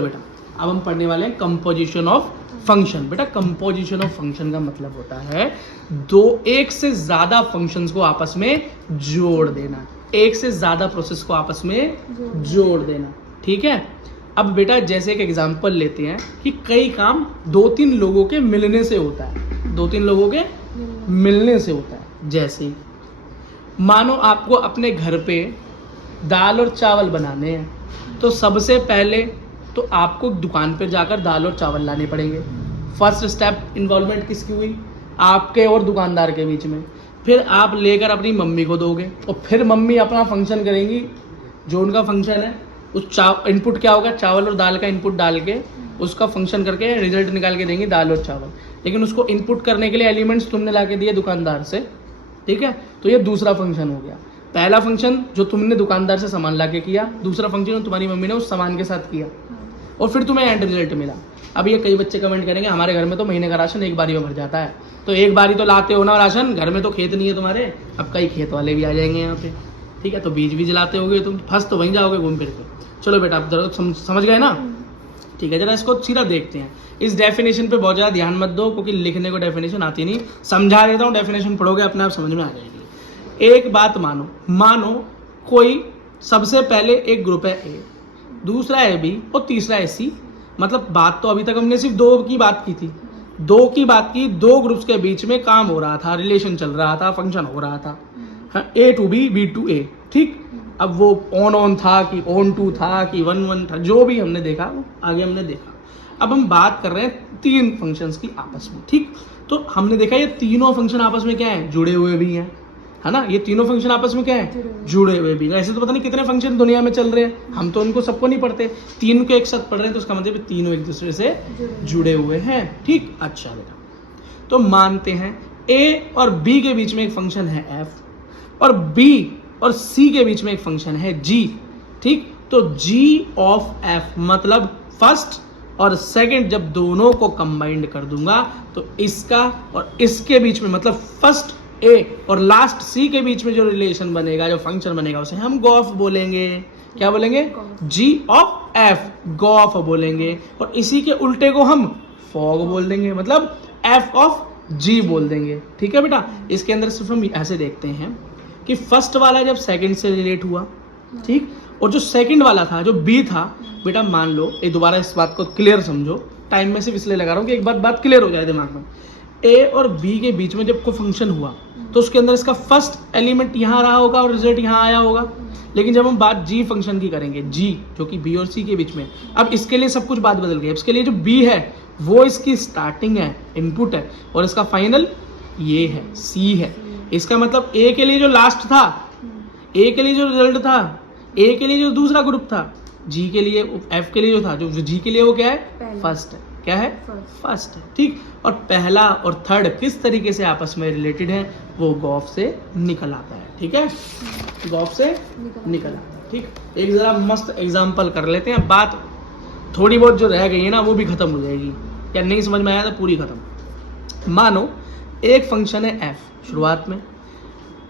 बेटा अब हम पढ़ने वाले हैं कंपोजिशन ऑफ फंक्शन। बेटा कंपोजिशन ऑफ फंक्शन का मतलब होता है एक से ज्यादा फंक्शंस को आपस में जोड़ देना, एक से ज्यादा प्रोसेस को आपस में जोड़ देना। ठीक है, अब बेटा जैसे एक एग्जांपल लेते हैं कि कई काम 2-3 लोगों के मिलने से होता है, 2-3 लोगों के मिलने से होता है। जैसे मानो आपको अपने घर पे दाल और चावल बनाने हैं, तो सबसे पहले तो आपको दुकान पर जाकर दाल और चावल लाने पड़ेंगे। फर्स्ट स्टेप इन्वॉल्वमेंट किसकी हुई? आपके और दुकानदार के बीच में। फिर आप लेकर अपनी मम्मी को दोगे और फिर मम्मी अपना फंक्शन करेंगी, जो उनका फंक्शन है। उस इनपुट क्या होगा? चावल और दाल का इनपुट डाल के उसका फंक्शन करके रिजल्ट निकाल के देंगे दाल और चावल। लेकिन उसको इनपुट करने के लिए एलिमेंट्स तुमने ला के दिए दुकानदार से। ठीक है, तो ये दूसरा फंक्शन हो गया। पहला फंक्शन जो तुमने दुकानदार से सामान ला के किया, दूसरा फंक्शन तुम्हारी मम्मी ने उस सामान के साथ किया और फिर तुम्हें एंड रिजल्ट मिला। अब ये कई बच्चे कमेंट करेंगे हमारे घर में तो महीने का राशन एक बारी में भर जाता है। तो एक बारी तो लाते हो ना राशन, घर में तो खेत नहीं है तुम्हारे। अब कई खेत वाले भी आ जाएंगे यहाँ पे। ठीक है, तो बीज भी जलाते होगे तुम, फंस तो वहीं जाओगे घूम फिर के। चलो बेटा आप जरा समझ गए ना? ठीक है, जरा इसको सीधा देखते हैं। इस डेफिनेशन पे बहुत ज़्यादा ध्यान मत दो क्योंकि लिखने को डेफिनेशन आती नहीं। समझा देता हूँ, डेफिनेशन पढ़ोगे अपने आप समझ में आ जाएगी। एक बात मानो कोई सबसे पहले एक ग्रुप है ए, दूसरा है बी और तीसरा है सी। मतलब बात तो अभी तक हमने सिर्फ 2 की बात की थी, 2 की बात की। 2 ग्रुप्स के बीच में काम हो रहा था, रिलेशन चल रहा था, फंक्शन हो रहा था। हाँ, ए टू बी, बी टू ए। ठीक, अब वो ऑन था कि ऑन टू था कि 1-1 था, जो भी हमने देखा वो आगे हमने देखा। अब हम बात कर रहे हैं 3 फंक्शंस की आपस में। ठीक, तो हमने देखा ये तीनों फंक्शन आपस में क्या है? जुड़े हुए भी हैं, है ना? ये तीनों फंक्शन आपस में क्या है? जुड़े हुए भी। ऐसे तो पता नहीं कितने फंक्शन दुनिया में चल रहे हैं, हम तो उनको सबको नहीं पढ़ते। 3 को एक साथ पढ़ रहे हैं तो उसका मतलब तीनों एक दूसरे से जुड़े हुए हैं। ठीक, अच्छा बेटा, तो मानते हैं ए और बी के बीच में एक फंक्शन है एफ और बी और सी के बीच में एक फंक्शन है जी। ठीक, तो जी ऑफ एफ मतलब फर्स्ट और सेकंड जब दोनों को कंबाइंड कर दूंगा तो इसका और इसके बीच में मतलब फर्स्ट ए और लास्ट सी के बीच में जो रिलेशन बनेगा, जो फंक्शन बनेगा, उसे हम गॉफ बोलेंगे। क्या बोलेंगे? जी ऑफ एफ, गॉफ बोलेंगे। और इसी के उल्टे को हम फॉग बोल देंगे, मतलब एफ ऑफ जी बोल देंगे। ठीक है बेटा, इसके अंदर सिर्फ हम ऐसे देखते हैं कि फर्स्ट वाला जब सेकंड से रिलेट हुआ, ठीक, और जो सेकंड वाला था जो बी था, बेटा मान लो एक दोबारा इस बात को क्लियर समझो, टाइम में सिर्फ इसलिए लगा रहा हूँ कि एक बात क्लियर हो जाए दिमाग में। ए और बी के बीच में जब कोई फंक्शन हुआ तो उसके अंदर इसका फर्स्ट एलिमेंट यहाँ रहा होगा और रिजल्ट यहाँ आया होगा। लेकिन जब हम बात जी फंक्शन की करेंगे, जी जो कि बी और सी के बीच में, अब इसके लिए सब कुछ बात बदल गई। इसके लिए जो बी है वो इसकी स्टार्टिंग है, इनपुट है, और इसका फाइनल ये है, सी है। इसका मतलब ए के लिए जो लास्ट था, ए के लिए जो रिजल्ट था, ए के लिए जो दूसरा ग्रुप था, जी के लिए, एफ के लिए जो था, जो जी के लिए वो क्या है? फर्स्ट है। क्या है? फर्स्ट है। ठीक, और पहला और थर्ड किस तरीके से आपस में रिलेटेड है वो गॉफ से निकल आता है। ठीक है, गॉफ से निकल आता है। ठीक, एक जरा मस्त एग्जांपल कर लेते हैं। बात थोड़ी बहुत जो रह गई है ना वो भी खत्म हो जाएगी। या नहीं समझ में आया तो पूरी खत्म। मानो एक फंक्शन है एफ, शुरुआत में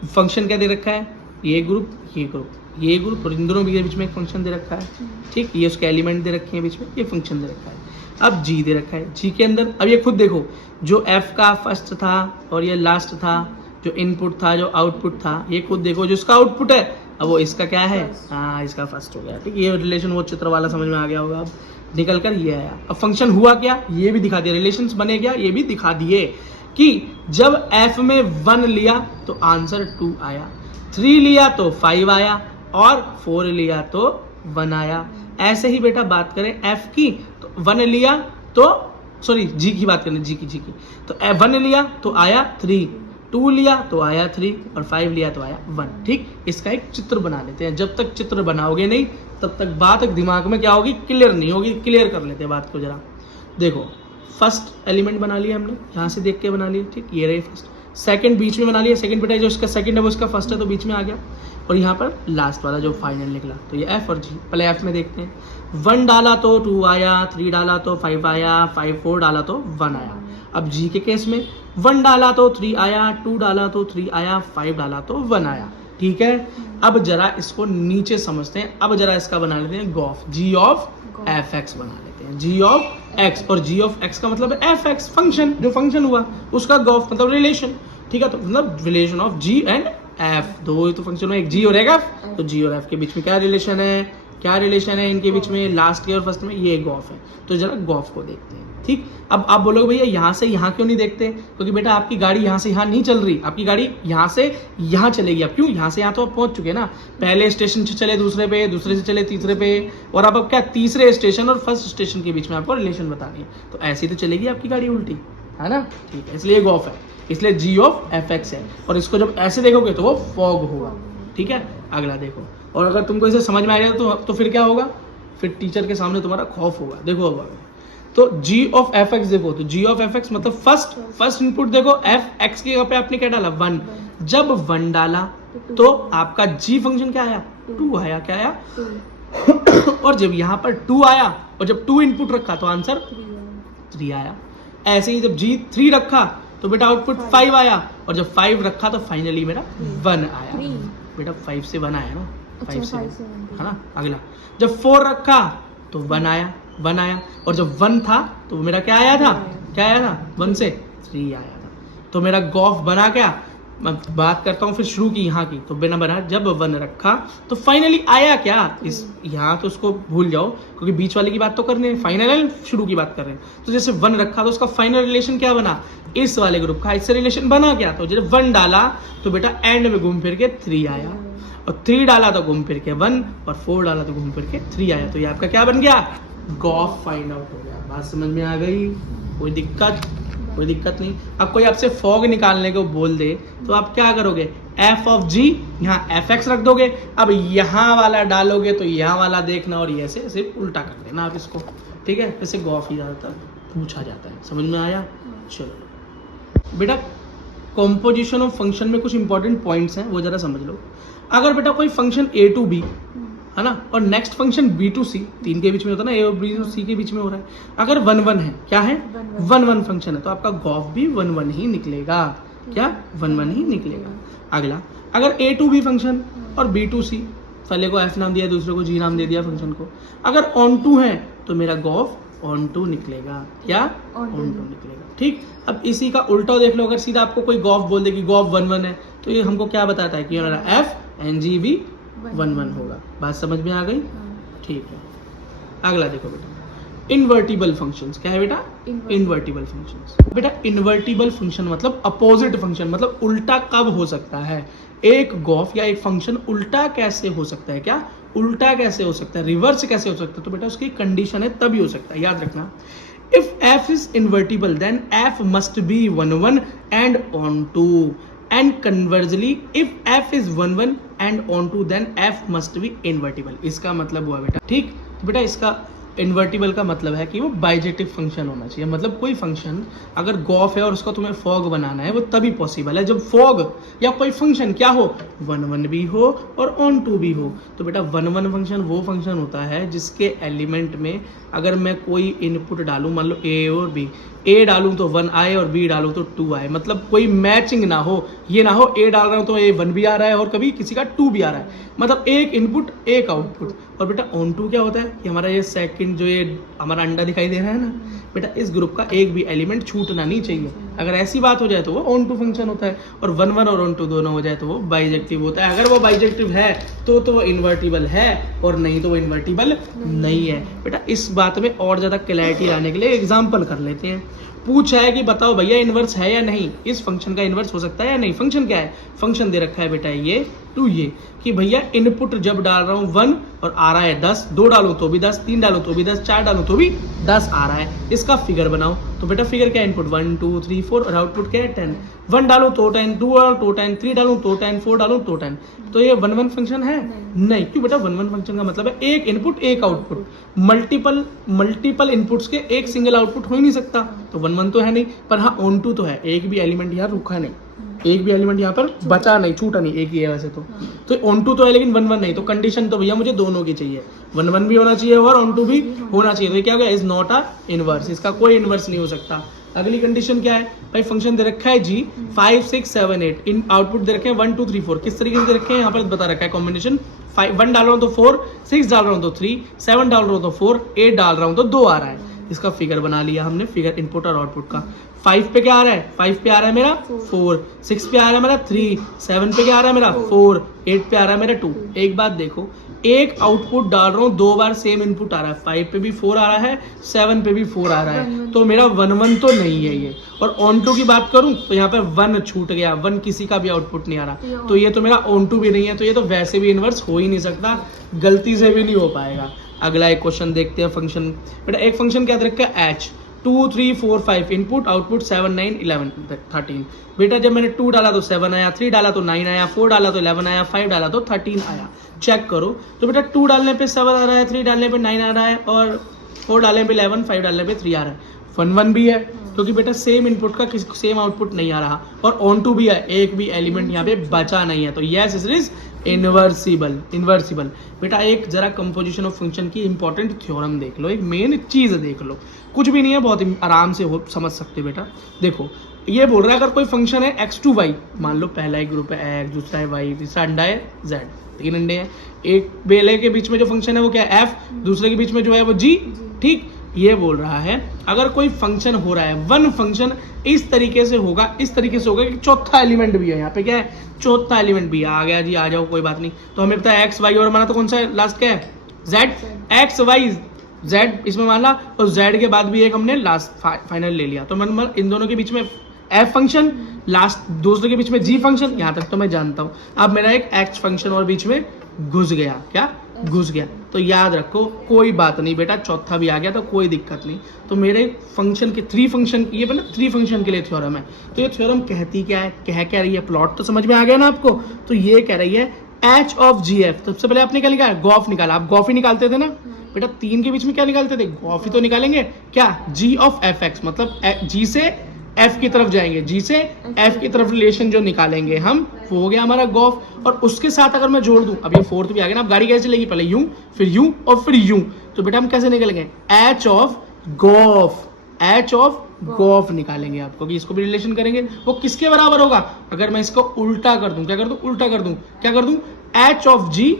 फंक्शन क्या दे रखा है? ये ग्रुप, ये ग्रुप, ये ग्रुप, और इन दोनों के बीच में एक फंक्शन दे रखा है। ठीक, ये उसके एलिमेंट दे रखे हैं बीच में, ये फंक्शन दे रखा है। अब जी दे रखा है, जी के अंदर अब ये खुद देखो, जो एफ का फर्स्ट था और ये लास्ट था, जो इनपुट था, जो आउटपुट था, ये खुद देखो, जो इसका आउटपुट है अब वो इसका क्या है? हाँ, इसका फर्स्ट हो गया। ठीक, ये रिलेशन वो चित्र वाला समझ में आ गया होगा। अब निकल कर ये आया। अब फंक्शन हुआ क्या ये भी दिखा दिया, रिलेशंस बने क्या ये भी दिखा दिए कि जब एफ में 1 लिया तो आंसर 2 आया, 3 लिया तो 5 आया और 4 लिया तो 1 आया। ऐसे ही बेटा बात करें एफ की तो 1 लिया तो सॉरी जी की बात करें, जी की तो 1 लिया तो आया 3, 2 लिया तो आया 3 और 5 लिया तो आया 1। ठीक, इसका एक चित्र बना लेते हैं। जब तक चित्र बनाओगे नहीं तब तक बात दिमाग में क्या होगी? क्लियर नहीं होगी। क्लियर कर लेते हैं बात को जरा। देखो, फर्स्ट एलिमेंट बना लिया हमने, यहाँ से देख के बना लिया। ठीक, ये रही फर्स्ट। सेकंड बीच में बना लिया, सेकंड बेटा जो इसका सेकंड है वो इसका फर्स्ट है तो बीच में आ गया। और यहाँ पर लास्ट वाला जो फाइनल निकला तो ये एफ और जी। पहले एफ में देखते हैं। 1 डाला तो 2 आया, 3 डाला तो 5 आया, 4 डाला तो 1 आया। अब जी के केस में 1 डाला तो 3 आया, 2 डाला तो 3 आया, 5 डाला तो 1 आया। ठीक है, अब जरा इसको नीचे समझते हैं। अब जरा इसका बना लेते हैं gof, g of f x बना लेते हैं, जी ऑफ एक्स। और जी ऑफ एक्स का मतलब है एफ एक्स, फंक्शन, जो फंक्शन हुआ उसका गॉफ मतलब रिलेशन। ठीक है, तो मतलब relation of g and f, दो तो फंक्शन में, एक जी और एक एफ, तो जी और एफ के बीच में क्या रिलेशन है, क्या रिलेशन है इनके बीच में, लास्ट के और फर्स्ट में, ये गॉफ है। तो जरा गॉफ को देखते हैं। ठीक, अब आप बोलोगे भैया यहाँ से यहाँ क्यों नहीं देखते, क्योंकि बेटा आपकी गाड़ी यहाँ से यहाँ नहीं चल रही, आपकी गाड़ी यहाँ से यहाँ चलेगी। अब क्यों, यहाँ से यहाँ तो आप पहुँच चुके ना, पहले स्टेशन से चले दूसरे पे, दूसरे से चले तीसरे पे, और अब क्या तीसरे स्टेशन और फर्स्ट स्टेशन के बीच में आपको रिलेशन बतानी है, तो ऐसी तो चलेगी आपकी गाड़ी उल्टी, है ना। ठीक है, इसलिए गॉफ है, इसलिए जी ऑफ एफ एक्स है। और इसको जब ऐसे देखोगे तो वो फॉग होगा। ठीक है, अगला देखो, और अगर तुमको इसे समझ में आ जाए तो फिर क्या होगा, फिर टीचर के सामने तुम्हारा खौफ होगा। देखो अब तो जी ऑफ एफ एक्स देखो, तो जी ऑफ एफ एक्स मतलब फर्स्ट इनपुट देखो, एफ एक्स के पे आपने क्या डाला, 1। जब 1 डाला तो आपका जी फंक्शन क्या आया, 2 आया, क्या आया और जब यहाँ पर 2 आया और जब 2 इनपुट रखा तो आंसर 3 आया। ऐसे ही जब जी 3 रखा तो बेटा आउटपुट 5 आया, और जब 5 रखा तो फाइनली मेरा 1 आया। बेटा 5 से 1 आया ना, 5 से 1 है ना। अगला जब 4 रखा तो 1 आया, और जब 1 था तो मेरा क्या आया था, 1 से 3 आया था। तो मेरा गॉफ बना क्या, मैं बात करता हूँ फिर शुरू की यहाँ की, तो बिना बना जब 1 रखा तो फाइनली आया क्या, इस यहाँ तो उसको भूल जाओ क्योंकि बीच वाले की बात तो करनी है, फाइनल शुरू की बात कर रहे हैं। तो जैसे 1 रखा तो उसका फाइनल रिलेशन क्या बना, इस वाले ग्रुप का इससे रिलेशन बना क्या, तो जब 1 डाला तो बेटा एंड में घूम फिर के 3 आया, और 3 डाला तो घूम फिर के 1, और 4 डाला तो घूम फिर के 3 आया। तो ये आपका क्या बन गया, गॉफ फाइंड आउट हो गया। बात समझ में आ गई, कोई दिक्कत नहीं। अब कोई आपसे फॉग निकालने को बोल दे तो आप क्या करोगे, एफ ऑफ जी, यहाँ एफ एक्स रख दोगे, अब यहाँ वाला डालोगे तो यहाँ वाला देखना, और ये ऐसे उल्टा कर देना आप इसको। ठीक है, ऐसे गॉफ ही ज़्यादातर पूछा जाता है। समझ में आया, चलो बेटा कॉम्पोजिशन ऑफ फंक्शन में कुछ इंपॉर्टेंट पॉइंट्स हैं, वो जरा समझ लो। अगर बेटा कोई फंक्शन a to b है ना, और next function b to c, 3 के बीच में होता है ना, a और b to c के बीच में हो रहा है, अगर 1 1 है, क्या है 1 1 फंक्शन है, तो आपका गॉफ भी 1 1 ही निकलेगा। क्या 1 1 ही निकलेगा। अगला, अगर a to b फंक्शन और b to c, पहले को f नाम दिया, दूसरे को g नाम दे दिया फंक्शन को, अगर on to है तो मेरा गॉफ on to निकलेगा, क्या on to निकलेगा। ठीक, अब इसी का उल्टा देख लो, अगर सीधा आपको कोई गॉफ बोल दे कि गॉफ 1 1 है, तो ये हमको क्या बताता है कि हमारा एफ एन जी भी 1 1 होगा। बात समझ में आ गई, ठीक है। अगला देखो बेटा, इन्वर्टिबल फंक्शंस। क्या है बेटा, इन्वर्टिबल फंक्शंस। बेटा इन्वर्टिबल फंक्शन मतलब अपोजिट फंक्शन, मतलब उल्टा कब हो सकता है, एक गॉफ या एक फंक्शन उल्टा कैसे हो सकता है, क्या उल्टा कैसे हो सकता है, रिवर्स कैसे हो सकता है, तो बेटा उसकी कंडीशन है तभी हो सकता है। याद रखना, if f is invertible then f must be 1 1 and onto, and conversely if f is 1 1 and onto then f must be invertible। इसका मतलब हुआ बेटा, ठीक, तो बेटा इसका इन्वर्टिबल का मतलब है कि वो बाइजेक्टिव फंक्शन होना चाहिए। मतलब कोई फंक्शन अगर गॉफ है और उसका तुम्हें फॉग बनाना है, वो तभी पॉसिबल है जब फॉग या कोई फंक्शन क्या हो, 1 1 भी हो और ऑन टू भी हो। तो बेटा 1 1 फंक्शन वो फंक्शन होता है जिसके एलिमेंट में अगर मैं कोई इनपुट डालूं, मान लो ए और बी, ए डालूं तो 1 आए और बी डालूं तो 2 आए, मतलब कोई मैचिंग ना हो, ये ना हो ए डाल रहा हूं तो ए 1 भी आ रहा है और कभी किसी का 2 भी आ रहा है, मतलब एक इनपुट एक आउटपुट। और बेटा ऑन टू क्या होता है कि हमारा ये सेकंड जो ये हमारा अंडा दिखाई दे रहा है ना बेटा, इस ग्रुप का एक भी एलिमेंट छूटना नहीं चाहिए। अगर ऐसी बात हो जाए तो वो ऑन टू फंक्शन होता है, और 1 1 और ऑन टू दोनों हो जाए तो वो बाइजेक्टिव होता है। अगर वो बाइजेक्टिव है तो वो इन्वर्टिबल है, और नहीं तो वो इन्वर्टिबल नहीं है। बेटा इस बात में और ज़्यादा क्लैरिटी लाने के लिए एग्जाम्पल कर लेते हैं। पूछा है कि बताओ भैया इन्वर्स है या नहीं, इस फंक्शन का इन्वर्स हो सकता है या नहीं। फंक्शन क्या है, फंक्शन दे रखा है बेटा ये टू ये कि भैया इनपुट जब डाल रहा हूँ 1 और आ रहा है 10, 2 डालो तो भी 10, 3 डालो तो भी 10, 4 डालो तो भी 10 आ रहा है, इसका फिगर बनाओ। तो बेटा फिगर क्या है, इनपुट 1 2 3 4 और आउटपुट क्या है 10। 1 डालो तो 10, 2 डालो तो 10, 3 डालो तो 10, 4 डालो तो 10। तो ये 1 1 फंक्शन है नहीं, क्यों बेटा 1 1 फंक्शन का मतलब है एक इनपुट एक आउटपुट। मल्टीपल इनपुट्स के एक सिंगल आउटपुट हो ही नहीं सकता, तो 1 1 तो है नहीं। पर हाँ ऑन टू तो है, एक भी एलिमेंट यहाँ रुका नहीं, एक भी एलिमेंट यहाँ पर बचा नहीं, छूटा नहीं, एक ही है वैसे तो ऑन टू तो है लेकिन 1 1 नहीं। तो कंडीशन तो भैया मुझे दोनों की चाहिए, 1 1 भी होना चाहिए और ऑन टू भी होना चाहिए। तो क्या हो गया, इज नॉट अ इनवर्स, इसका कोई इनवर्स नहीं हो सकता। अगली कंडीशन क्या है भाई, फंक्शन दे रखा है जी 5 6 7 8, इन आउटपुट दे रखे हैं 1 2 3 4, किस तरीके से दे रखे हैं यहाँ पर बता रखा है कॉम्बिनेशन, 1 डाल रहा हूँ तो 4, 6 डाल रहा हूँ तो 3, 7 डाल रहा हूँ तो 4, 8 डाल रहा हूँ तो 2 आ रहा है। इसका फिगर बना लिया हमने, फिगर इनपुट और आउटपुट का। 5 पे क्या आ रहा है, 5 पे आ रहा है मेरा 4, 6 पे आ रहा है मेरा 3, 7 पे क्या आ रहा है मेरा 4, 8 पे आ रहा है मेरा 2। एक बात देखो, एक आउटपुट डाल रहा हूँ, 2 बार सेम इनपुट आ रहा है, 5 पे भी 4 आ रहा है, 7 पे भी 4 आ रहा है, तो मेरा 1 1 तो नहीं है ये। और ऑन टू की बात करूं तो यहाँ पे 1 छूट गया, 1 किसी का भी आउटपुट नहीं आ रहा, तो ये तो मेरा ऑन टू भी नहीं है, तो ये तो वैसे भी इनवर्स हो ही नहीं सकता, गलती से भी नहीं हो पाएगा। अगला एक क्वेश्चन देखते हैं। फंक्शन बेटा एक फंक्शन क्या रखा है h, 2 3 4 5 इनपुट आउटपुट 7 9 11 13। बेटा जब मैंने 2 डाला तो 7 आया, 3 डाला तो 9 आया, 4 डाला तो 11 आया, 5 डाला तो 13 आया। चेक करो तो बेटा 2 डालने पे 7 आ रहा है, 3 डालने पे 9 आ रहा है, और 4 डालने पे 11, 5 डालने पे 3 आ रहा है। 1 1 भी है क्योंकि बेटा सेम इनपुट का सेम आउटपुट नहीं आ रहा, और ऑन टू भी है, एक भी एलिमेंट यहाँ पे बचा नहीं है, तो यस इट इज इनवर्सिबल। इनवर्सिबल बेटा एक जरा कंपोजिशन ऑफ फंक्शन की इंपॉर्टेंट थ्योरम देख लो, एक मेन चीज देख लो, कुछ भी नहीं है, बहुत आराम से समझ सकते बेटा। देखो ये बोल रहा है अगर कोई फंक्शन है x to y, मान लो पहला एक ग्रुप है x, दूसरा है y, तीसरा अंडा है z, 3 अंडे हैं, एक बेले के बीच में जो फंक्शन है वो क्या है f, दूसरे के बीच में जो है वो g। ठीक, ये बोल रहा है अगर कोई फंक्शन हो रहा है, वन फंक्शन इस तरीके से होगा, इस तरीके से होगा कि चौथा एलिमेंट भी है, यहाँ पे क्या है चौथा एलिमेंट भी है, आ गया जी, आ जाओ कोई बात नहीं। तो हमें पता है एक्स वाई, और माना तो कौन सा है लास्ट क्या है जेड, एक्स वाई जेड इसमें मान ला, और जेड के बाद भी एक हमने लास्ट फाइनल ले लिया, तो मतलब इन दोनों के बीच में एफ फंक्शन, लास्ट दूसरे के बीच में जी फंक्शन, यहाँ तक तो मैं जानता हूँ। अब मेरा एक एक्स फंक्शन और बीच में घुस गया, क्या घुस गया, तो याद रखो कोई बात नहीं बेटा, चौथा भी आ गया तो कोई दिक्कत नहीं। तो मेरे फंक्शन के 3 फंक्शन, ये मतलब 3 फंक्शन के लिए थ्योरम है, तो ये थ्योरम कहती क्या है, कह रही है, प्लॉट तो समझ में आ गया ना आपको। तो ये कह रही है एच ऑफ जी एफ, सबसे पहले आपने क्या लिखा है गॉफ निकाला, आप गॉफ ही निकालते थे ना बेटा, 3 के बीच में क्या निकालते थे, गॉफ ही तो निकालेंगे, क्या जी ऑफ एफ एक्स, मतलब जी से एफ की तरफ जाएंगे, जी से एफ की तरफ रिलेशन जो निकालेंगे हम, वो हो गया हमारा गॉफ। और उसके साथ अगर मैं जोड़ दूं, अब ये फोर्थ भी आ गया ना, अब गाड़ी कैसे चलेगी, पहले यूं फिर यूं और फिर यूं, तो बेटा हम कैसे निकलेंगे एच ऑफ गॉफ, एच ऑफ गॉफ निकालेंगे आपको, कि इसको भी रिलेशन करेंगे, वो किसके बराबर होगा, अगर मैं इसको उल्टा कर दूं, क्या कर दूं, उल्टा कर दूं, क्या कर दूं एच ऑफ जी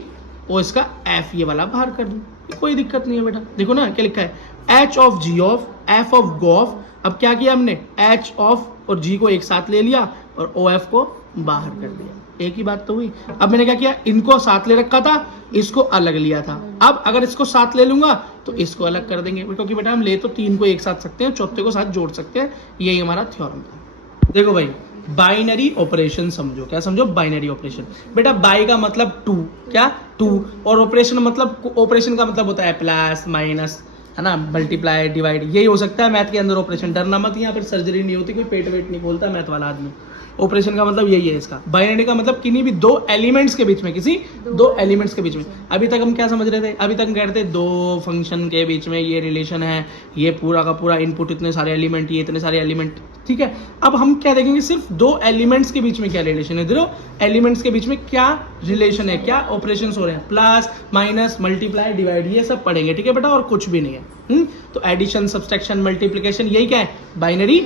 और इसका एफ ये वाला बाहर कर दूं, कोई दिक्कत नहीं है बेटा। देखो ना क्या लिखा है H of G of F of गॉफ। अब क्या किया हमने, एच ऑफ और जी को एक साथ ले लिया और ओ एफ को बाहर कर दिया, एक ही बात तो हुई। अब मैंने क्या किया, इनको साथ ले रखा था, इसको अलग लिया था, अब अगर इसको साथ ले लूंगा तो इसको अलग कर देंगे, क्योंकि बेटा हम ले तो 3 को एक साथ सकते हैं, चौथे को साथ जोड़ सकते हैं, यही हमारा थ्योरम था। देखो भाई बाइनरी ऑपरेशन समझो, क्या समझो बाइनरी ऑपरेशन, बेटा बाई का मतलब 2, क्या 2, और ऑपरेशन मतलब, ऑपरेशन का मतलब होता है प्लस माइनस, है ना, मल्टीप्लाई डिवाइड, यही हो सकता है मैथ के अंदर ऑपरेशन। डरना मत, यहाँ पर सर्जरी नहीं होती, कोई पेट वेट नहीं खोलता मैथ वाला आदमी। ऑपरेशन का मतलब यही है इसका। बाइनरी का मतलब किन्हीं भी 2 एलिमेंट्स के बीच में, किसी 2 एलिमेंट्स के बीच में। अभी तक हम क्या समझ रहे थे, अभी तक कह रहे थे 2 फंक्शन के बीच में ये रिलेशन है, ये पूरा का पूरा इनपुट इतने सारे एलिमेंट, ये इतने सारे एलिमेंट, ठीक है। अब हम क्या देखेंगे, सिर्फ 2 एलिमेंट्स के बीच में क्या रिलेशन है, 2 एलिमेंट्स के बीच में क्या रिलेशन है, क्या ऑपरेशन हो रहे हैं, प्लस माइनस मल्टीप्लाई डिवाइड, ये सब पढ़ेंगे, ठीक है बेटा, और कुछ भी नहीं है। तो एडिशन सब्सट्रैक्शन मल्टीप्लिकेशन, यही क्या है बाइनरी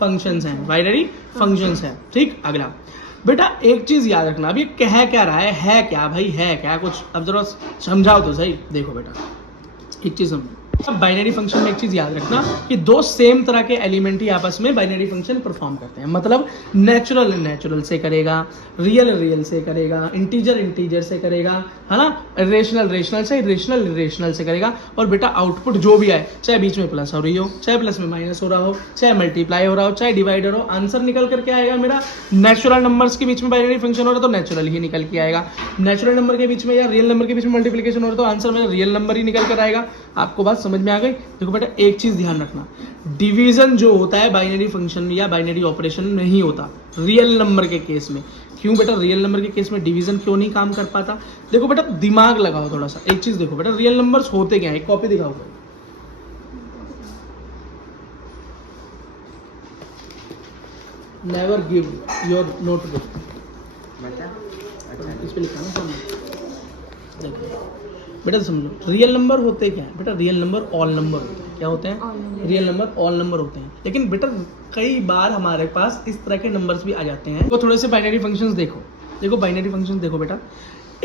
फंक्शंस हैं, बाइनरी फंक्शंस हैं। ठीक, अगला बेटा एक चीज याद रखना, अब ये कह क्या रहा है क्या भाई, है क्या कुछ, अब जरा समझाओ तो सही। देखो बेटा एक चीज समझो, अब बाइनरी फंक्शन में एक चीज याद रखना कि 2 सेम तरह के एलिमेंट ही आपस में बाइनरी फंक्शन परफॉर्म करते हैं, मतलब नेचुरल नेचुरल से करेगा, रियल रियल से करेगा, इंटीजर इंटीजर से करेगा, है ना, रेशनल रेशनल से, इरेशनल इरेशनल से करेगा। और बेटा आउटपुट जो भी आए, चाहे बीच में प्लस हो रही हो, चाहे प्लस में माइनस हो रहा हो, चाहे मल्टीप्लाई हो रहा हो, चाहे डिवाइड हो रहा हो, आंसर निकल करके आएगा मेरा। नेचुरल नंबर्स के बीच में बाइनरी फंक्शन हो रहा है तो नेचुरल ही निकल के आएगा, नेचुरल नंबर के बीच में या रियल नंबर के बीच में मल्टीप्लिकेशन हो रहा है तो आंसर मेरा रियल नंबर ही निकल कर आएगा। आपको बात समझ में आ गई। देखो बेटा एक चीज ध्यान रखना, डिवीजन जो होता है बाइनरी फंक्शन या बाइनरी ऑपरेशन में नहीं होता रियल नंबर के केस में। क्यों बेटा रियल नंबर के केस में डिवीजन क्यों नहीं काम कर पाता? देखो बेटा दिमाग लगाओ थोड़ा सा, एक चीज देखो बेटा, रियल नंबर्स होते क्या है, एक कॉपी दिखाओ। नेवर गिव योर नोटबुक, इस पे लिखा ना सामने। देखो बेटा समझो रियल नंबर होते क्या है बेटा, रियल नंबर ऑल नंबर होते हैं। क्या होते हैं? रियल नंबर, ऑल नंबर होते हैं। लेकिन बेटा कई बार हमारे पास इस तरह के नंबर्स भी आ जाते हैं। तो थोड़े से बाइनरी फंक्शंस देखो बाइनरी फंक्शंस देखो बेटा,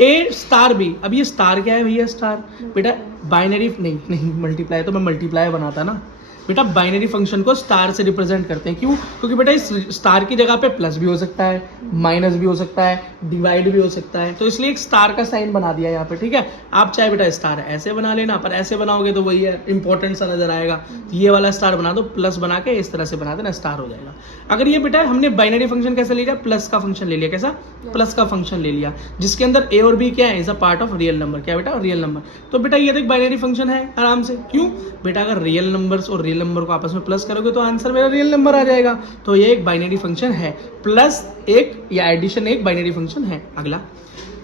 ए स्टार बी। अब ये स्टार क्या है भैया? स्टार बेटा बाइनरी नहीं मल्टीप्लाई, तो मैं मल्टीप्लाई बनाता ना बेटा। बाइनरी फंक्शन को स्टार से रिप्रेजेंट करते हैं, क्यों? क्योंकि बेटा इस स्टार की जगह पे प्लस भी हो सकता है, माइनस भी हो सकता है, डिवाइड भी हो सकता है, तो इसलिए एक स्टार का साइन बना दिया यहाँ पे, ठीक है। आप चाहे बेटा स्टार ऐसे बना लेना, पर ऐसे बनाओगे तो वही है, इंपॉर्टेंट सा नजर आएगा। तो ये वाला स्टार बना दो, प्लस बना के इस तरह से बना देना, स्टार हो जाएगा। अगर ये बेटा हमने बाइनरी फंक्शन कैसे ले लिया? प्लस का फंक्शन ले लिया। कैसा? प्लस का फंक्शन ले लिया, जिसके अंदर ए और बी क्या है? Is a part of real number. क्या बेटा? Real number. तो बेटा ये देख बाइनरी फंक्शन है आराम से। क्यों बेटा? अगर रियल नंबर्स और रियल नंबर को आपस में प्लस करोगे तो आंसर मेरा रियल नंबर आ जाएगा। तो ये एक बाइनरी फंक्शन है, प्लस एक या एडिशन एक बाइनरी फंक्शन है। अगला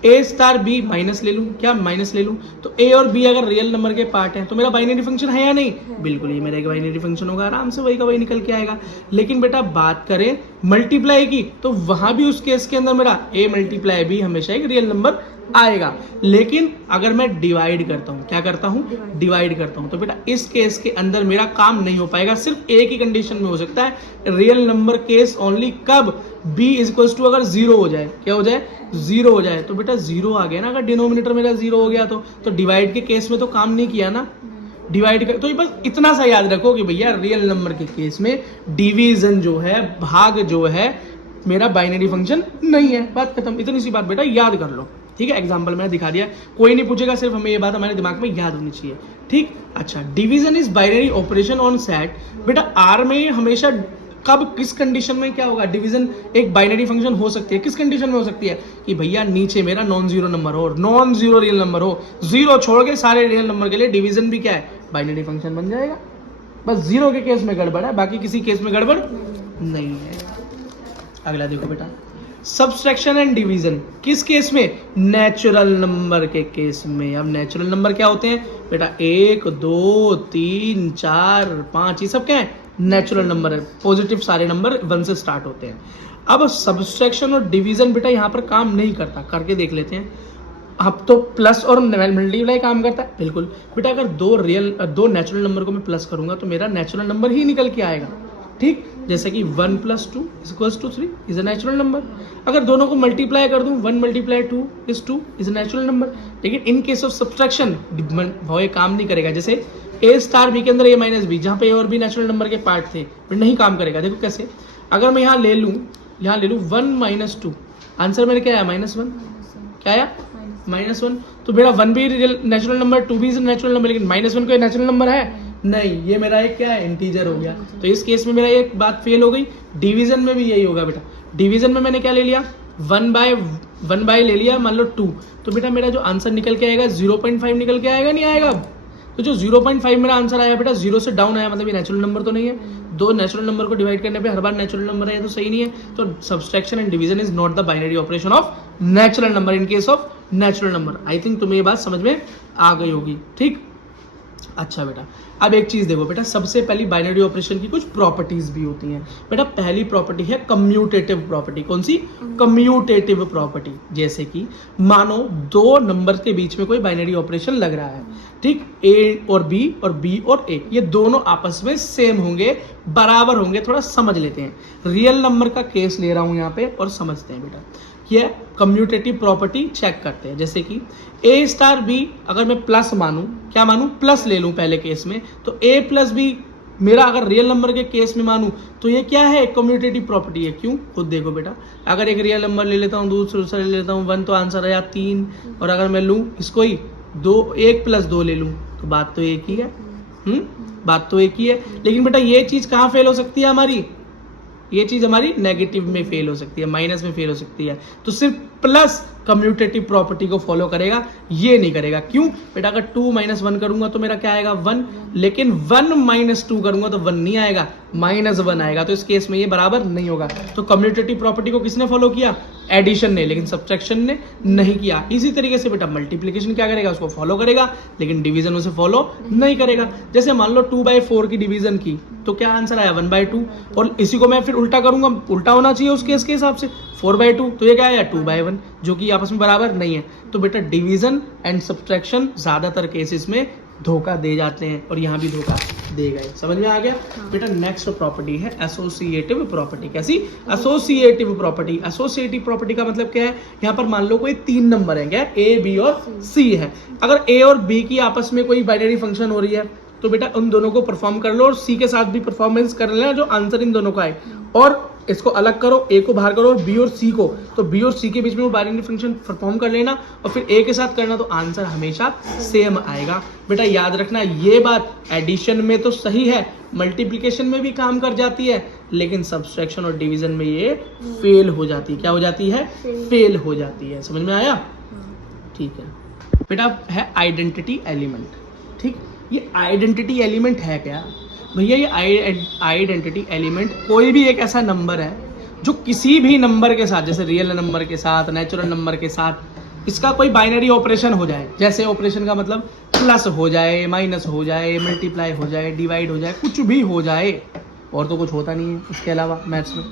ए स्टार बी माइनस ले लूं, क्या माइनस ले लूं? तो ए और बी अगर रियल नंबर के पार्ट हैं तो मेरा बाइनरी फंक्शन है या नहीं? बिल्कुल, ये मेरा एक बाइनरी फंक्शन होगा, आराम से वही का वही निकल के आएगा। लेकिन बेटा बात करें मल्टीप्लाई की, तो वहां भी उस केस के अंदर मेरा ए मल्टीप्लाई बी हमेशा एक रियल नंबर आएगा। लेकिन अगर मैं डिवाइड करता हूं, क्या करता हूं? डिवाइड करता हूं, तो बेटा इस केस के अंदर मेरा काम नहीं हो पाएगा। सिर्फ एक ही कंडीशन में हो सकता है, रियल नंबर केस ओनली। कब? b इज इक्वल टू अगर जीरो हो जाए। क्या हो जाए? जीरो हो जाए। तो बेटा जीरो आ गया ना, अगर डिनोमिनेटर मेरा जीरो हो गया तो डिवाइड के केस में तो काम नहीं किया ना। डिवाइड कर, तो ये बस इतना सा याद रखो कि भैया रियल नंबर के केस में डिवीजन जो है, भाग जो है, मेरा बाइनरी फंक्शन नहीं है। बात खत्म। इतनी सी बात बेटा याद कर लो, ठीक है। एग्जाम्पल मैंने दिखा दिया, कोई नहीं पूछेगा, सिर्फ हमें ये बात हमारे दिमाग में याद होनी चाहिए, ठीक। अच्छा, division is binary operation on set. बेटा आर में हमेशा कब, किस कंडीशन में क्या होगा? डिवीजन एक बाइनरी फंक्शन हो सकती है। किस कंडीशन में हो सकती है? कि भैया नीचे मेरा नॉन जीरो नंबर हो, नॉन जीरो रियल नंबर हो। जीरो छोड़ के सारे रियल नंबर के लिए डिवीजन भी क्या है? बाइनरी फंक्शन बन जाएगा। बस जीरो के केस में गड़बड़ है, बाकी किसी केस में गड़बड़ नहीं है। अगला देखो बेटा, सब्सट्रैक्शन एंड डिवीजन किस केस में? नेचुरल नंबर के केस में। अब नेचुरल नंबर क्या होते हैं बेटा? 1 2 3 4 5, ये सब क्या है? नेचुरल नंबर है। पॉजिटिव सारे नंबर 1 से स्टार्ट होते हैं। अब सब्सट्रैक्शन और डिवीजन बेटा यहाँ पर काम नहीं करता, करके देख लेते हैं। अब तो प्लस और मल्टीप्लाई काम करता है, बिल्कुल बेटा। अगर दो नेचुरल नंबर को मैं प्लस करूंगा तो मेरा नेचुरल नंबर ही निकल के आएगा, ठीक। जैसे कि 1 + 2 = 3 इज अ नेचुरल नंबर। अगर दोनों को मल्टीप्लाई कर दूं, 1 × 2 = 2 इज अ नेचुरल नंबर। लेकिन इन केस ऑफ सब्सट्रैक्शन वो ये काम नहीं करेगा। जैसे ए स्टार बी के अंदर ए माइनस बी, जहाँ पे ए और बी नेचुरल नंबर के पार्ट थे, फिर नहीं काम करेगा। देखो कैसे, अगर मैं यहाँ ले लूँ 1 - 2, आंसर मेरे क्या आया? -1। क्या आया? -1। तो मेरा 1 भी नेचुरल नंबर, 2 भी नेचुरल नंबर, लेकिन -1 कोई नेचुरल नंबर है नहीं। ये मेरा एक क्या है? इंटीजर हो गया। तो इस केस में मेरा एक बात फेल हो गई। डिवीजन में भी यही होगा बेटा। डिवीजन में मैंने क्या ले लिया? 1/1 ले लिया, मान लो 2। तो बेटा मेरा जो आंसर निकल के आएगा 0.5 निकल के आएगा, नहीं आएगा? तो जो 0.5 मेरा आंसर आया बेटा, 0 से डाउन आया, मतलब ये नेचुरल नंबर तो नहीं है। दो नेचुरल नंबर को डिवाइड करने पे हर बार नेचुरल नंबर है, तो सही नहीं है। तो subtraction and division is not the binary operation of natural number in case of natural number. I think तुम्हें ये बात समझ में आ गई होगी, ठीक। अच्छा बेटा, अब एक चीज देखो बेटा, सबसे पहली बाइनरी ऑपरेशन की कुछ प्रॉपर्टीज भी होती हैं बेटा। पहली प्रॉपर्टी है कम्यूटेटिव प्रॉपर्टी। कौन सी? Commutative property. जैसे कि मानो दो नंबर के बीच में कोई बाइनरी ऑपरेशन लग रहा है, ठीक। ए और बी और ए, ये दोनों आपस में सेम होंगे, बराबर होंगे। थोड़ा समझ लेते हैं, रियल नंबर का केस ले रहा हूं यहाँ पे और समझते हैं बेटा। ये कम्यूटेटिव प्रॉपर्टी चेक करते हैं। जैसे कि ए स्टार बी अगर मैं प्लस मानूं, क्या मानूं? प्लस ले लूं पहले केस में, तो ए प्लस बी मेरा अगर रियल नंबर के केस में मानूं तो ये क्या है? कम्यूटेटिव प्रॉपर्टी है। क्यों? खुद देखो बेटा, अगर एक रियल नंबर ले लेता हूँ, दूसरा ले लेता हूँ 1, तो आंसर आया 3। और अगर मैं लूँ इसको ही 1 + 2 ले लूँ तो बात तो एक ही है। बात तो एक ही है। लेकिन बेटा ये चीज कहाँ फेल हो सकती है हमारी? ये चीज हमारी नेगेटिव में फेल हो सकती है, माइनस में फेल हो सकती है। तो सिर्फ प्लस कम्यूटेटिव प्रॉपर्टी को फॉलो करेगा, ये नहीं करेगा। क्यों बेटा? अगर 2 - 1 करूंगा तो मेरा क्या आएगा? 1। लेकिन 1 - 2 करूंगा तो 1 नहीं आएगा, -1 आएगा। तो इस केस में ये बराबर नहीं होगा। तो कम्यूटेटिव प्रॉपर्टी को किसने फॉलो किया? एडिशन ने, लेकिन सब्ट्रैक्शन ने नहीं किया। इसी तरीके से बेटा मल्टीप्लिकेशन क्या करेगा? उसको फॉलो करेगा, लेकिन डिवीजन उसे फॉलो नहीं करेगा। जैसे मान लो 2/4 की डिवीजन की, तो क्या आंसर आया? 1/2। और इसी को मैं फिर उल्टा करूंगा, उल्टा होना चाहिए उस केस के हिसाब से, 4/2। तो ये क्या आया? 2/1, जो कि आपस में बराबर नहीं है। तो बेटा डिवीजन एंड सब्ट्रैक्शन ज्यादातर केसेस में धोखा दे जाते हैं और यहाँ भी धोखा दे गए। समझ में आ गया? बेटा नेक्स्ट प्रॉपर्टी है एसोसिएटिव प्रॉपर्टी। कैसी? Associative property. एसोसिएटिव प्रॉपर्टी का मतलब क्या है? यहाँ पर मान लो कोई 3 नंबर है, क्या? ए, बी और सी है। अगर ए और बी की आपस में कोई बाइनरी फंक्शन हो रही है तो बेटा उन दोनों को परफॉर्म कर लो और सी के साथ भी परफॉर्मेंस कर लेना जो आंसर इन दोनों का है, और इसको अलग करो, ए को बाहर करो और बी और सी को, तो बी और सी के बीच में वो बाइनरी फंक्शन परफॉर्म कर लेना और फिर ए के साथ करना, तो आंसर हमेशा सेम आएगा। बेटा याद रखना ये बात, एडिशन में तो सही है, मल्टीप्लिकेशन में भी काम कर जाती है, लेकिन सब्सट्रैक्शन और डिवीजन में ये फेल हो जाती है। क्या हो जाती है? फेल हो जाती है। समझ में आया? ठीक है बेटा, है आइडेंटिटी एलिमेंट। ठीक, ये आइडेंटिटी एलिमेंट है क्या भैया? ये आइडेंटिटी एलिमेंट कोई भी एक ऐसा नंबर है जो किसी भी नंबर के साथ, जैसे रियल नंबर के साथ, नेचुरल नंबर के साथ, इसका कोई बाइनरी ऑपरेशन हो जाए। जैसे ऑपरेशन का मतलब प्लस हो जाए, माइनस हो जाए, मल्टीप्लाई हो जाए, डिवाइड हो जाए, कुछ भी हो जाए, और तो कुछ होता नहीं है उसके अलावा मैथ्स में।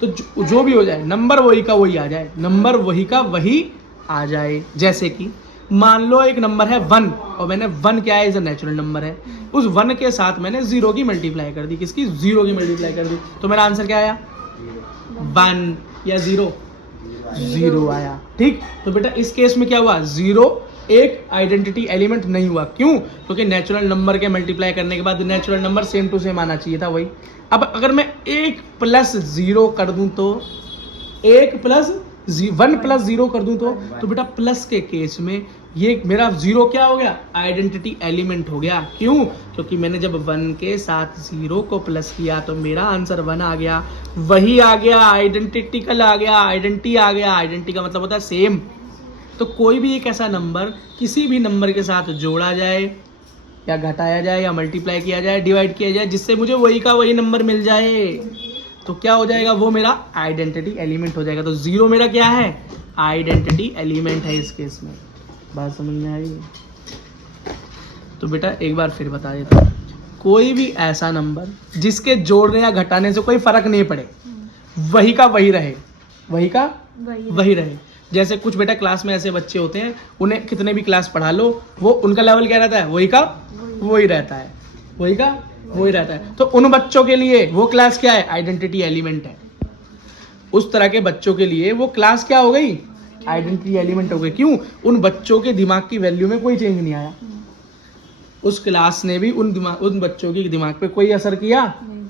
तो जो भी हो जाए, नंबर वही का वही आ जाए, नंबर वही का वही आ जाए। जैसे कि मान लो एक नंबर है 1 और मैंने 1 क्या है, इज अ नेचुरल नंबर है, उस 1 के साथ मैंने 0 की मल्टीप्लाई कर दी। किसकी? 0 की मल्टीप्लाई कर दी, तो मेरा आंसर क्या आया? 1 या 0? 0 आया। ठीक, तो बेटा इस केस में क्या हुआ? 0 एक आइडेंटिटी एलिमेंट नहीं हुआ। क्यों? क्योंकि नेचुरल नंबर के मल्टीप्लाई करने के बाद natural number same to same आना चाहिए था वही। अब अगर मैं 1 + 0 कर दूं तो 1 + 1 + 0 कर दूं तो बेटा प्लस के केस में ये मेरा 0 क्या हो गया? आइडेंटिटी एलिमेंट हो गया। क्यों? क्योंकि मैंने जब 1 के साथ 0 को प्लस किया तो मेरा आंसर 1 आ गया, वही आ गया, आइडेंटिटिकल आ गया, आइडेंटिटी आ गया। आइडेंटिटी का मतलब होता है सेम। तो कोई भी एक ऐसा नंबर किसी भी नंबर के साथ जोड़ा जाए या घटाया जाए या मल्टीप्लाई किया जाए, डिवाइड किया जाए, जिससे मुझे वही का वही नंबर मिल जाए, तो क्या हो जाएगा? वो मेरा आइडेंटिटी एलिमेंट हो जाएगा। तो 0 मेरा क्या है? आइडेंटिटी एलिमेंट है इस केस में। बात समझ में आई? तो बेटा एक बार फिर बता देता हूं, कोई भी ऐसा नंबर जिसके जोड़ने या घटाने से कोई फर्क नहीं पड़े, वही का वही रहे, वही का वही रहे। जैसे कुछ बेटा क्लास में ऐसे बच्चे होते हैं, उन्हें कितने भी क्लास पढ़ा लो, वो उनका लेवल क्या रहता है? वही का वही रहता है, वही का वही रहता है। तो उन बच्चों के लिए वो क्लास क्या है? आइडेंटिटी एलिमेंट है। उस तरह के बच्चों के लिए वो क्लास क्या हो गई? आइडेंटिटी एलिमेंट हो गई। क्यों? उन बच्चों के दिमाग की वैल्यू में कोई चेंज नहीं आया, उस क्लास ने भी उन बच्चों के दिमाग पे कोई असर किया?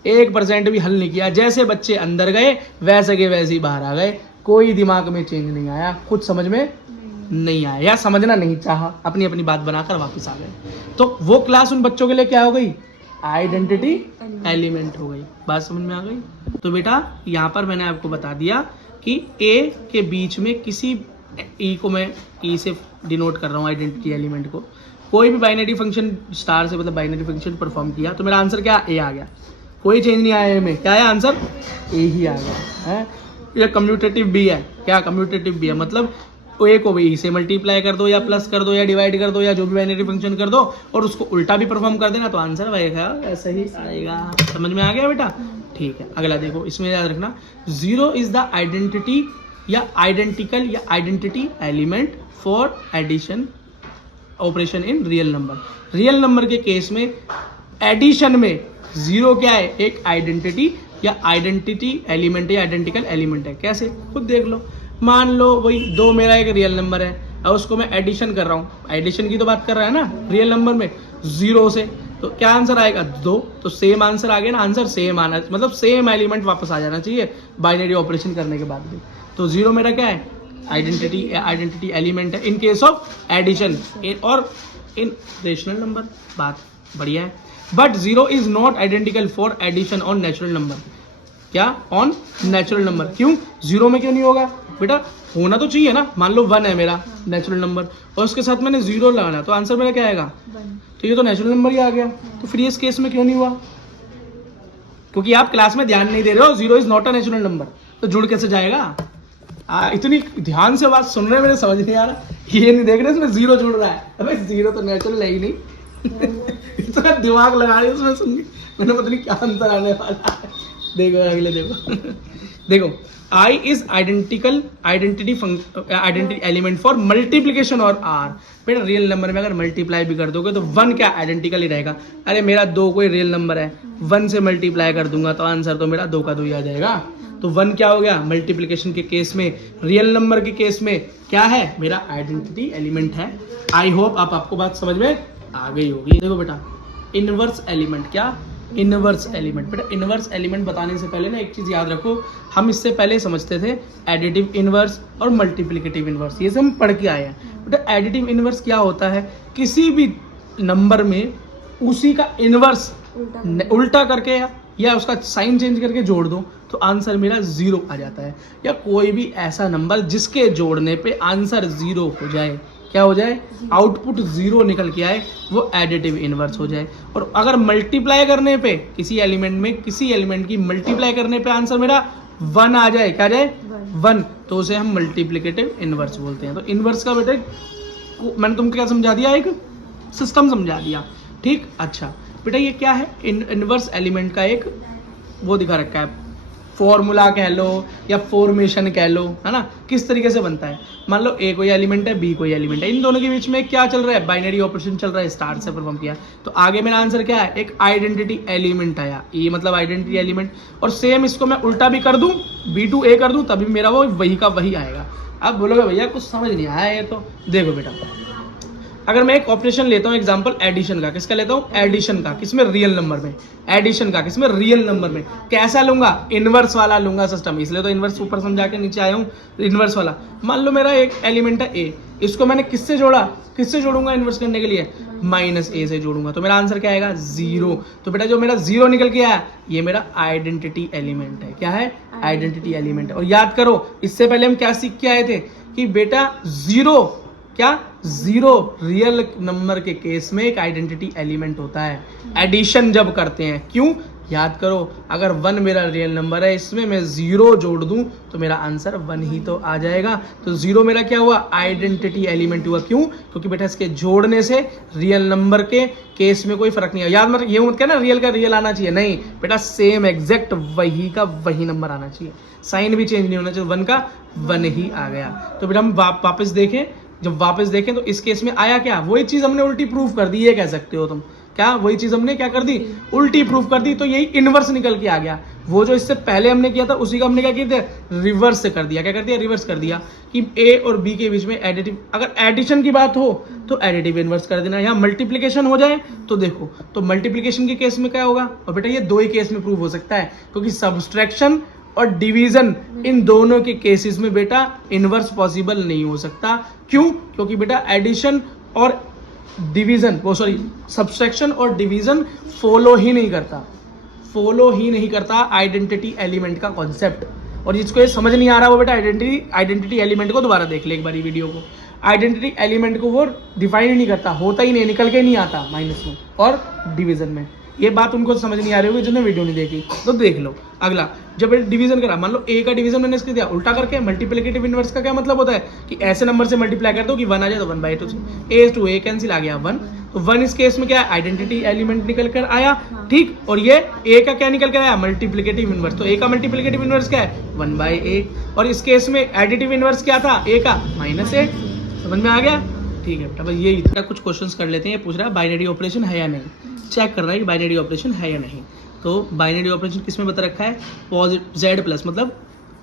1% भी हल नहीं किया। जैसे बच्चे अंदर गए वैसे के वैसे ही बाहर आ गए, कोई दिमाग में चेंज नहीं आया, कुछ समझ में नहीं आया या समझना नहीं चाहा, अपनी अपनी बात बनाकर वापस आ गए। तो वो क्लास उन बच्चों के लिए क्या हो गई? आइडेंटिटी एलिमेंट हो गई। बात समझ में आ गई? तो बेटा यहाँ पर मैंने आपको बता दिया कि ए के बीच में किसी ई को मैं ई से डिनोट कर रहा हूँ, आइडेंटिटी एलिमेंट को। कोई भी बाइनरी फंक्शन स्टार से मतलब बाइनरी फंक्शन परफॉर्म किया तो मेरा आंसर क्या? ए आ गया, कोई चेंज नहीं आया ए में। क्या है आंसर? ए ही आ गया है। ये कम्यूटेटिव भी है। क्या कम्यूटेटिव भी है? मतलब ए को भी से मल्टीप्लाई कर दो या प्लस कर दो या डिवाइड कर दो या जो भी बाइनरी फंक्शन कर दो और उसको उल्टा भी परफॉर्म कर देना तो आंसर वैसा ऐसा ही आएगा। समझ में आ गया बेटा? ठीक है, अगला देखो, इसमें याद रखना 0 इज द आइडेंटिटी या आइडेंटिकल या identity element for addition operation in real number. Real number के केस में एडिशन में 0 क्या है? एक आइडेंटिटी या आइडेंटिटी एलिमेंट या आइडेंटिकल एलिमेंट है। कैसे? खुद देख लो। मान लो वही 2 मेरा एक रियल नंबर है और उसको मैं एडिशन कर रहा हूँ, एडिशन की तो बात कर रहा है ना रियल नंबर में, 0 से, तो क्या आंसर आएगा? 2। तो सेम आंसर आ गया ना, आंसर सेम आना, मतलब सेम एलिमेंट वापस आ जाना चाहिए बाइनरी ऑपरेशन करने के बाद भी। तो 0 मेरा क्या है? आइडेंटिटी एलिमेंट है इन केस ऑफ एडिशन और इन रेशनल नंबर। बात बढ़िया है। But 0 is not identical for addition on natural number. क्या? On natural number. क्यों? 0 में क्यों नहीं होगा बेटा? होना तो चाहिए ना। मान लो 1 है मेरा नेचुरल नंबर और उसके साथ मैंने 0 लगाना, तो आंसर मेरा क्या आएगा? 1। तो ये तो नेचुरल नंबर ही आ गया। तो फिर इस केस में क्यों नहीं हुआ? क्योंकि आप क्लास में ध्यान नहीं दे रहे हो। 0 is not a natural number, तो जुड़ कैसे जाएगा? इतनी ध्यान से बात सुन रहे, मेरे समझ नहीं आ रहा, ये नहीं देख रहे इसमें 0 जुड़ रहा है। अबे 0 तो नेचुरल है ही नहीं। इतना दिमाग लगा रहे उसमें, सुन मैंने पता नहीं क्या अंतर आने वाला है। देखो अगले देखो देखो I is identity element for multiplication और R। बेटा रियल नंबर में अगर मल्टीप्लाई भी कर दोगे तो 1 क्या आइडेंटिकल ही रहेगा। अरे मेरा 2 कोई रियल नंबर है, 1 से मल्टीप्लाई कर दूंगा तो आंसर तो मेरा 2 का 2 ही आ जाएगा। तो 1 क्या हो गया मल्टीप्लीकेशन के केस में, रियल नंबर के केस में क्या है मेरा आइडेंटिटी एलिमेंट है। आई होप आपको बात समझ में आ गई होगी। देखो बेटा इनवर्स एलिमेंट, क्या इनवर्स एलिमेंट। बेटा इनवर्स एलिमेंट बताने से पहले ना एक चीज याद रखो, हम इससे पहले समझते थे एडिटिव इनवर्स और मल्टीप्लिकेटिव इनवर्स, ये सब हम पढ़ के आए हैं। बेटा एडिटिव इनवर्स क्या होता है, किसी भी नंबर में उसी का इनवर्स उल्टा करके या उसका साइन चेंज करके जोड़ दो तो आंसर मेरा 0 आ जाता है। या कोई भी ऐसा नंबर जिसके जोड़ने पे आंसर 0 हो जाए, क्या हो जाए आउटपुट 0 निकल के आए, वो एडिटिव इनवर्स हो जाए। और अगर मल्टीप्लाई करने पे किसी एलिमेंट में किसी एलिमेंट की मल्टीप्लाई करने पे आंसर मेरा 1 आ जाए, क्या जाए 1, तो उसे हम मल्टीप्लिकेटिव इनवर्स बोलते हैं। तो इनवर्स का बेटे मैंने तुमको क्या समझा दिया, एक सिस्टम समझा दिया, ठीक। अच्छा बेटा ये क्या है, इनवर्स एलिमेंट का एक वो दिखा रखा है, फॉर्मूला कह लो या फॉर्मेशन कह लो, है ना, किस तरीके से बनता है। मान लो ए कोई एलिमेंट है, बी कोई एलिमेंट है, इन दोनों के बीच में क्या चल रहा है, बाइनरी ऑपरेशन चल रहा है, स्टार से परफॉर्म किया तो आगे मेरा आंसर क्या है, एक आइडेंटिटी एलिमेंट आया, ये मतलब आइडेंटिटी एलिमेंट। और सेम इसको मैं उल्टा भी कर दूं, बी टू ए कर दूं, तभी मेरा वो वही का वही आएगा। अब बोलोगे भैया कुछ समझ नहीं आया ये तो। देखो बेटा अगर मैं एक ऑपरेशन लेता हूँ एग्जांपल एडिशन का, किसका लेता हूँ एडिशन का, किसमें रियल नंबर में, एडिशन का किसमें रियल नंबर में, कैसा लूंगा इनवर्स वाला लूंगा सिस्टम, इसलिए तो इनवर्स ऊपर समझा के नीचे आया हूँ इनवर्स वाला। मान लो मेरा एक एलिमेंट है ए, इसको मैंने किससे जोड़ा, किससे जोड़ूंगा इनवर्स करने के लिए, -a से जोड़ूंगा, तो मेरा आंसर क्या आएगा 0। तो बेटा जो मेरा 0 निकल के आया ये मेरा आइडेंटिटी एलिमेंट है, क्या है आइडेंटिटी एलिमेंट है। और याद करो इससे पहले हम क्या सीख के आए थे कि बेटा 0 रियल नंबर के केस में एक आइडेंटिटी एलिमेंट होता है, एडिशन जब करते हैं। क्यों, याद करो अगर 1 मेरा रियल नंबर है, इसमें मैं 0 जोड़ दूं तो मेरा आंसर 1 ही तो आ जाएगा। तो 0 मेरा क्या हुआ आइडेंटिटी एलिमेंट हुआ। क्यों, क्योंकि बेटा इसके जोड़ने से रियल नंबर के केस में कोई फर्क नहीं है। याद मत ये मत कहना रियल का रियल आना चाहिए, नहीं बेटा सेम एग्जैक्ट वही का वही नंबर आना चाहिए, साइन भी चेंज नहीं होना चाहिए, 1 का 1 ही आ गया। तो बेटा हम वापस देखें, जब वापस देखें तो इस केस में आया क्या, वही चीज हमने उल्टी प्रूफ कर दी, ये कह सकते हो तुम, क्या वही चीज हमने क्या कर दी उल्टी प्रूफ कर दी, तो यही इनवर्स निकल के आ गया। वो जो इससे पहले हमने किया था उसी का हमने क्या किया था रिवर्स से कर दिया, क्या कर दिया रिवर्स कर दिया कि ए और बी के बीच में एडिटिव, अगर एडिशन की बात हो तो एडिटिव इनवर्स कर देना, यहाँ मल्टीप्लिकेशन हो जाए तो देखो तो मल्टीप्लिकेशन के केस में क्या होगा। और बेटा ये 2 ही केस में प्रूव हो सकता है, क्योंकि सब्सट्रैक्शन और डिवीजन इन दोनों के केसेस में बेटा इनवर्स पॉसिबल नहीं हो सकता। क्यों, क्योंकि बेटा एडिशन और डिवीजन सब्सट्रैक्शन और डिवीजन फॉलो ही नहीं करता आइडेंटिटी एलिमेंट का कॉन्सेप्ट। और जिसको ये समझ नहीं आ रहा वो बेटा आइडेंटिटी एलिमेंट को दोबारा देख ले एक बारी वीडियो को। आइडेंटिटी एलिमेंट को वो डिफाइन ही नहीं करता, होता ही नहीं, निकल के नहीं आता माइनस में और डिवीजन में। ये बात उनको समझ नहीं आ रही होगी जिन्होंने वीडियो नहीं देखी, तो देख लो। अगला जब डिवीजन करा, मान लो ए का डिवीजन मैंने इसके दिया उल्टा करके, मल्टीप्लिकेटिव इनवर्स का क्या मतलब होता है कि ऐसे नंबर से मल्टीप्लाई कर दो कि 1 आ जाए, तो 1/2 ए टू ए कैंसिल आ गया 1, तो 1 इस केस में क्या है आइडेंटिटी एलिमेंट निकल कर आया, ठीक। और ये ए का क्या निकल कर आया मल्टीप्लिकेटिव इनवर्स, तो ए का मल्टीप्लिकेटिव इनवर्स क्या है 1/a। और इस केस में एडिटिव इनवर्स क्या था ए का -a, समझ में आ गया, ठीक है बेटा। बस यही था। कुछ क्वेश्चंस कर लेते हैं, ये पूछ रहा है बाइनरी ऑपरेशन है या नहीं, चेक करना है कि बाइनरी ऑपरेशन है या नहीं। तो बाइनरी ऑपरेशन किस में बता रखा है, Z+ मतलब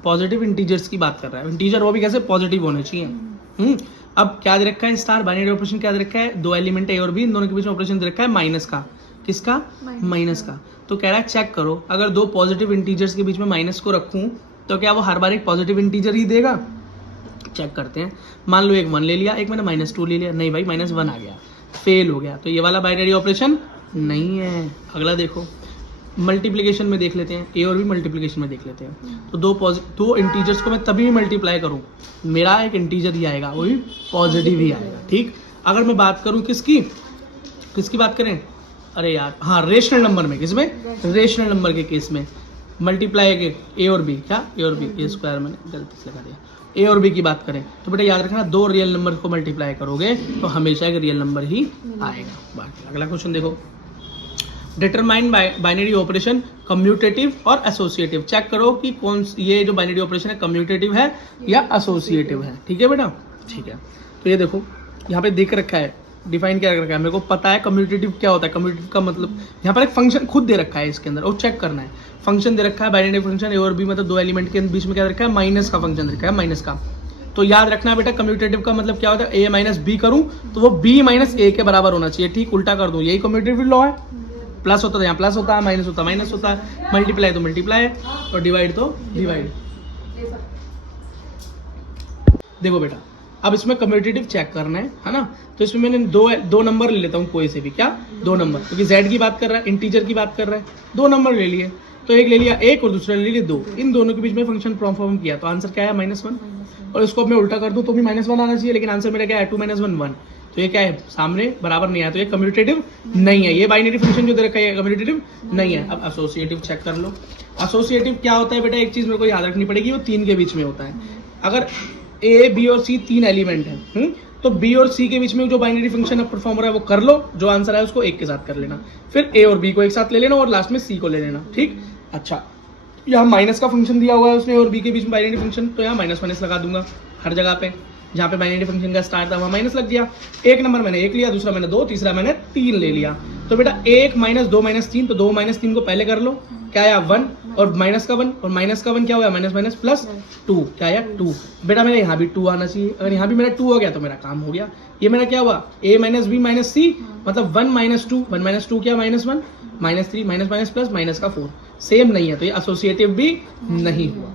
पॉजिटिव इंटीजर्स की बात कर रहा है, इंटीजर वो भी कैसे पॉजिटिव होने चाहिए। अब क्या दे रखा है स्टार, बाइनरी ऑपरेशन क्या दे रखा है, 2 एलिमेंट ए और बी, इन दोनों के बीच में ऑपरेशन दे रखा है माइनस का, किसका माइनस का। तो कह रहा है चेक करो अगर 2 पॉजिटिव इंटीजर्स के बीच में माइनस को रखूं तो क्या वो हर बार एक पॉजिटिव इंटीजर ही देगा। चेक करते हैं, मान लो एक 1 ले लिया, एक मैंने -2 ले लिया, नहीं भाई -1 आ गया, फेल हो गया, तो ये वाला बाइनरी ऑपरेशन नहीं है। अगला देखो मल्टीप्लिकेशन में देख लेते हैं, ए और बी मल्टीप्लिकेशन में देख लेते हैं। तो 2 इंटीजर्स को मैं तभी मल्टीप्लाई करूं मेरा एक इंटीजर ही आएगा, वो भी पॉजिटिव ही आएगा, ठीक। अगर मैं बात करूं किसकी बात करें, अरे यार हाँ रेशनल नंबर में, किसमें रेशनल नंबर के केस में मल्टीप्लाई के ए और बी, क्या ए और बी, ए स्क्वायर मैंने गलती से लगा दिया, ए और बी की बात करें तो बेटा याद रखना 2 रियल नंबर को मल्टीप्लाई करोगे तो हमेशा एक रियल नंबर ही आएगा। बाकी अगला क्वेश्चन देखो, डिटरमाइन बाइनरी ऑपरेशन कम्यूटेटिव और एसोसिएटिव। चेक करो कि कौन ये जो बाइनरी ऑपरेशन है कम्यूटेटिव है या एसोसिएटिव है। ठीक है बेटा, ठीक है। तो ये देखो यहाँ पे दिख रखा है, डिफाइन क्या रखा है, मेरे को पता है कम्यूटेटिव क्या होता है। कम्यूटेटिव का मतलब यहाँ पर एक फंक्शन खुद दे रखा है इसके अंदर, और चेक करना है। फंक्शन दे रखा है बाइनरी फंक्शन ए और बी, मतलब दो एलिमेंट के बीच में क्या रखा है, माइनस का फंक्शन रखा है, माइनस का। तो याद रखना बेटा कम्यूटेटिव का मतलब क्या होता है, ए माइनस बी करूं तो वो बी माइनस ए के बराबर होना चाहिए। ठीक, उल्टा कर दूं, यही कम्यूटेटिव लॉ है। प्लस होता है यहाँ प्लस होता है, माइनस होता है माइनस होता है, मल्टीप्लाई तो मल्टीप्लाई और डिवाइड तो डिवाइड। देखो बेटा अब इसमें कम्यूटेटिव चेक करना है ना। तो इसमें मैंने दो नंबर ले लेता हूँ कोई से भी, क्या दो नंबर, क्योंकि z की बात कर रहा है, इंटीजर की बात कर रहा है। दो नंबर ले लिए, तो एक ले लिया एक और दूसरा ले लिया दो, इन दोनों के बीच में फंक्शन परफॉर्म किया, तो आंसर क्या है -1। और इसको मैं उल्टा कर दूं तो भी -1 आना चाहिए, लेकिन आंसर मेरा क्या है 2 - 1 1। तो ये क्या है, सामने बराबर नहीं आया, तो ये कम्यूटेटिव नहीं है। ये बाइनरी फंक्शन जो दे रखा है कम्यूटेटिव नहीं है। अब एसोसिएटिव चेक कर लो। एसोसिएटिव क्या होता है बेटा, एक चीज मेरे को याद रखनी पड़ेगी, वो 3 के बीच में होता है। अगर ए बी और सी 3 एलिमेंट है, तो बी और सी के बीच में जो बाइनरी फंक्शन अब परफॉर्म हो रहा है वो कर लो, जो आंसर है उसको एक के साथ कर लेना, फिर ए और बी को एक साथ ले लेना और लास्ट में सी को ले लेना। ठीक, अच्छा यहाँ माइनस का फंक्शन दिया हुआ है उसने और बी के बीच में बाइनरी फंक्शन, तो यहाँ माइनस लगा दूंगा हर जगह पे। जहाँ पे बाइनरी फंक्शन का स्टार्ट था वहाँ माइनस लग गया। एक नंबर मैंने 1 लिया, दूसरा मैंने 2, तीसरा मैंने 3 ले लिया। तो बेटा 1 - 2 - 3, तो 2 - 3 को पहले कर लो, क्या आया 1, और माइनस का 1, और माइनस का 1 क्या हुआ, माइनस प्लस 2, क्या आया 2। बेटा मेरे यहाँ भी 2 आना चाहिए, अगर यहाँ भी मेरा 2 हो गया तो मेरा काम हो गया। ये मेरा क्या हुआ, a - b - c, मतलब 1 - 2, 1 - 2 क्या -1, -3 माइनस प्लस माइनस का 4, सेम नहीं है, तो ये एसोसिएटिव भी नहीं हुआ।